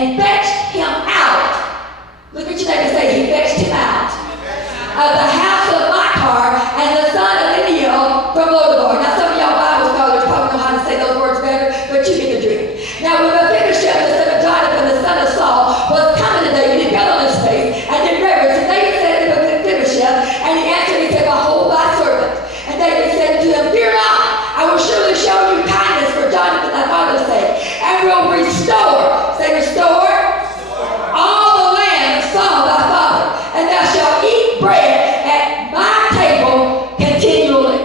and fetched him out. Look at your neighbor and say, he fetched him out of the house of Machar and the son of Eliel from Lodebar. Now some of y'all Bible scholars probably know how to say those words better, but you get the drift. Now when Mephibosheth, the son of Jonathan, the son of Saul, was coming to David, he fell on his face and did reverence. And David said to Mephibosheth, and he answered, he said, behold thy servant. And David said to him, fear not, I will surely show you kindness for Jonathan thy father's sake, and will restore, say restore, all the land of Saul thy father, and thou shalt eat bread at my table continually.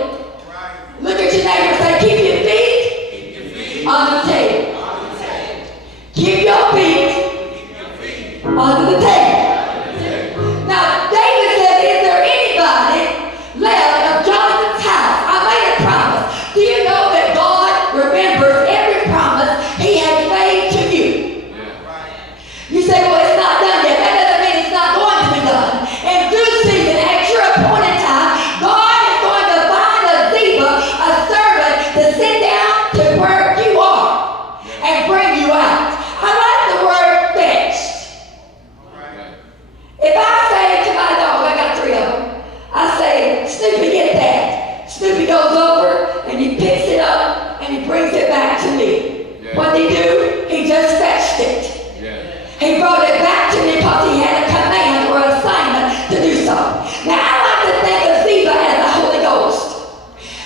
Look at your neighbor and say, keep your feet on the table. Keep your feet under the table. Now, David said, is there anybody left of Jonathan's house? I made a promise. Do you know that God remembers every promise he has made to you? You say, well, it's not done yet. That doesn't mean it's not going to be done. In due season, at your appointed time, God is going to find a Ziba, a servant, to sit down to where you are and bring you out. I like the word fetched. If I say to my dog, I got 3 of them, I say, Snoopy, get that. Snoopy goes over and he picks it up and he brings it back to me. What did he do? He just fetched it. He brought it back to me because he had a command or an assignment to do so. Now, I like to think of Ziba as the Holy Ghost.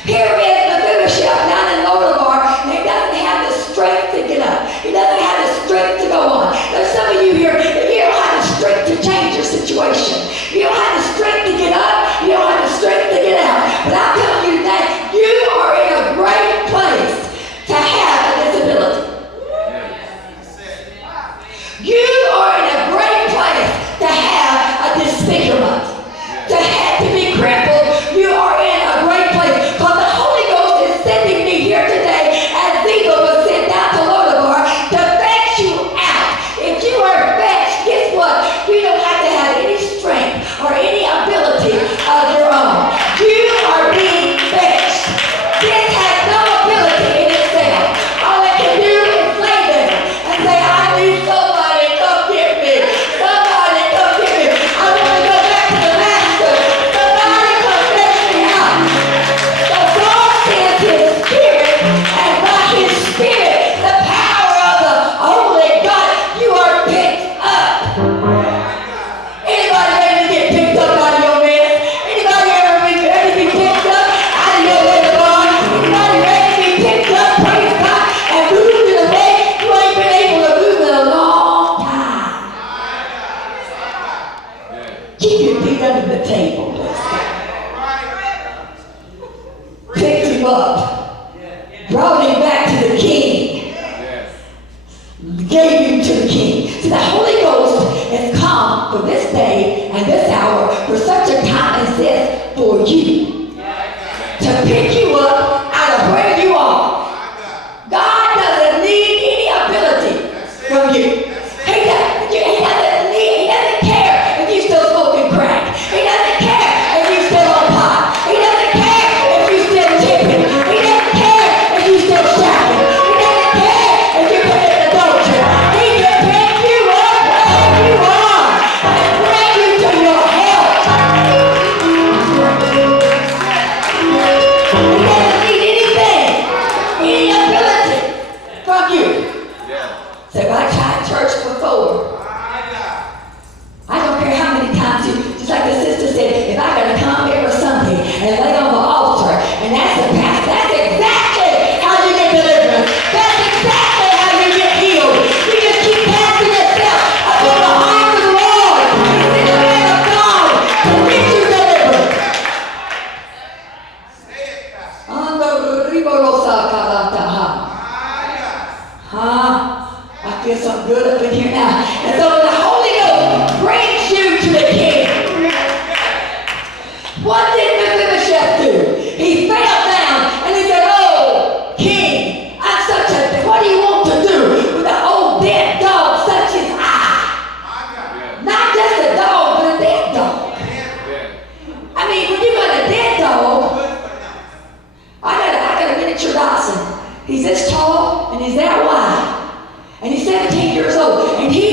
Here is Mephibosheth down in Lodebar, and he doesn't have the strength to get up. He doesn't have the strength to go on. There's some of you here, you don't have the strength to change your situation. You don't have the strength to get up. You don't have the strength to get out. But I'm telling you that you are in a great place to have a disability. You are in a great place to have a disfigurement, to be crippled. You are in a great place because the Holy Ghost is sending me here today as Ziba was sent down to Lodebar to fetch you out. If you are fetched, guess what? You don't have to have any strength or any ability of your own. You are being fetched. This has no ability in itself. All it can do is lay there and say, I need somebody, come get me. Somebody come get me. I want to go back to the master. Somebody come fetch me out. So God sends his spirit, and by his spirit, the power of the Holy God, you are picked up. Anybody ready to get picked up out of your mess? Anybody ever ready to be picked up out of your Lodebar? Anybody ready to be picked up, praise God, and moved in a way you ain't been able to move in a long time? Keep your feet under the table, bless God. Picked him up, brought him back to the king, gave him to the king. See, the Holy Ghost has come for this day and this hour for such a time as this for you, to pick you up out of where you are. God doesn't need any ability from you. He doesn't care if you're still smoking crack. He doesn't care if you're still on pot. He doesn't care if you're still tipping. He doesn't care if you're still shouting. He doesn't care if you're committing adultery. He can pick you up where you are and bring you to your help. He doesn't need anything, any ability from you. So I tried church before. I don't care how many times just like the sister said, if I gotta come every Sunday and lay on the altar and that's the past, that's exactly how you get deliverance. That's exactly how you get healed. You just keep casting yourself upon the arms of the Lord. He's in the hand of God to get you delivered. I feel something good up in here now. And so the Holy Ghost brings you to the King. What did Mephibosheth do? He fell down and he said, oh, King, I'm such a, what do you want to do with an old dead dog such as I? Not just a dog, but a dead dog. I mean, when you got a dead dog, I got a miniature Dachshund. He's this tall and he's that wide. And he's 17 years old. And he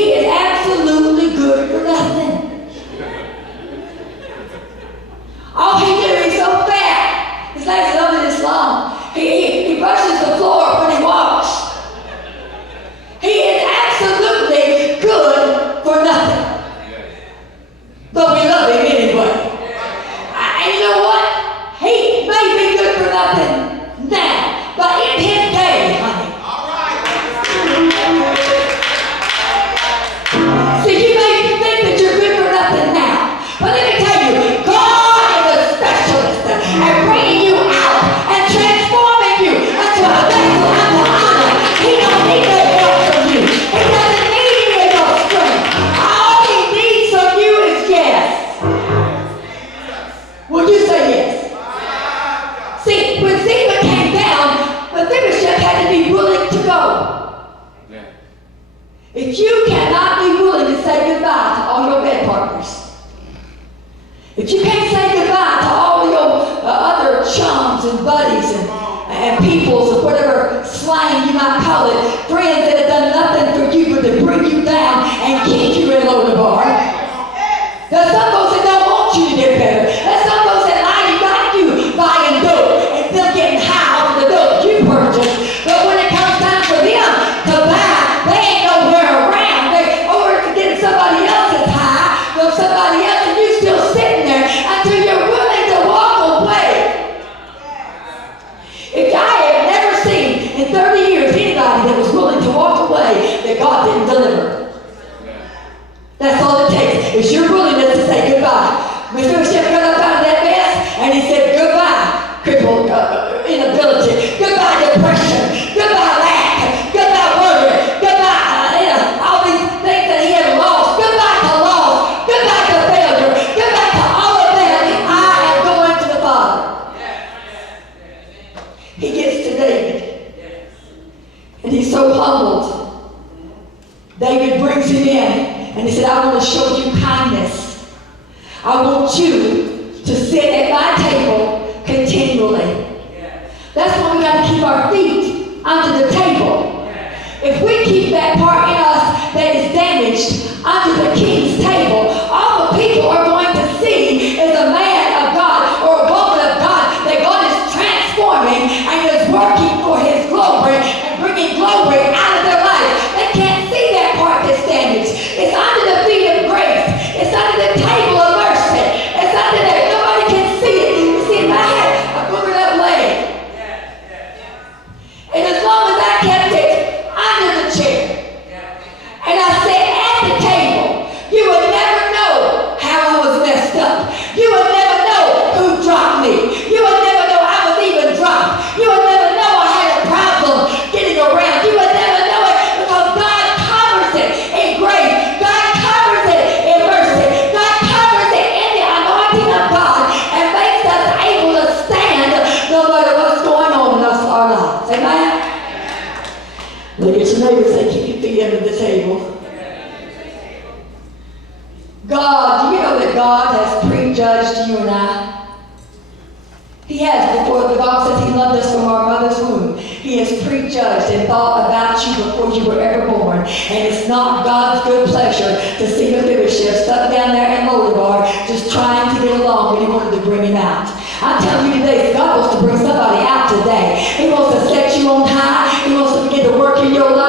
If you cannot be willing to say goodbye to all your bed partners, if you can't say goodbye to all your other chums and buddies and peoples or whatever slang you might call it, friends that have done nothing for you but to bring you down and keep you in Lodebar. There's some folks that don't want you to get better. There's some folks that lie about you buying dope and them getting high off the dope you purchased. But when it comes time for them to buy, they ain't nowhere around. They over to get somebody else's high from somebody else, and you still sitting there until you're willing to walk away. If I have never seen in 30 years anybody that was willing to walk away that God didn't deliver. That's all it takes. It's your willingness to say goodbye. Mr. Shep got up out of that mess and he said goodbye, crippled inability, goodbye depression, goodbye lack, goodbye worry, goodbye all these things that he had lost, goodbye to loss, goodbye to failure, goodbye to all of that. I am going to the Father. He gets to David and he's so humbled. David brings him in. And he said, I want to show you kindness. I want you to sit at my table continually. That's why we got to keep our feet under the table. If we keep that part in us that is damaged under the king's table, all the people are going to see is a man of God or a woman of God that God is transforming and is working for his glory and bringing glory out of their life. They can't see that part that's damaged. It's under the feet of grace. It's under the table of mercy. It's under that. Nobody can see it. You see, if I had a boogered up leg, and as long as I kept it under the chair, and I sat at the table, you would never know how I was messed up. You would never know who dropped me. You would never know I was even dropped. You would never know I had a problem getting around. You would never know it because God covers it in grace. God covers it in mercy. God covers it in the anointing of God and makes us able to stand no matter what's going on in our lives. Amen? Look at your neighbor and say, keep your feet under the table. God, do you know that God has prejudged you and I? He has before. The Bible says he loved us from our mother's womb. He has prejudged and thought about you before you were ever born. And it's not God's good pleasure to see Mephibosheth stuck down there in Lodebar just trying to get along when he wanted to bring him out. I'm telling you today, God wants to bring somebody out today. He wants to set you on high. He wants to begin to work in your life.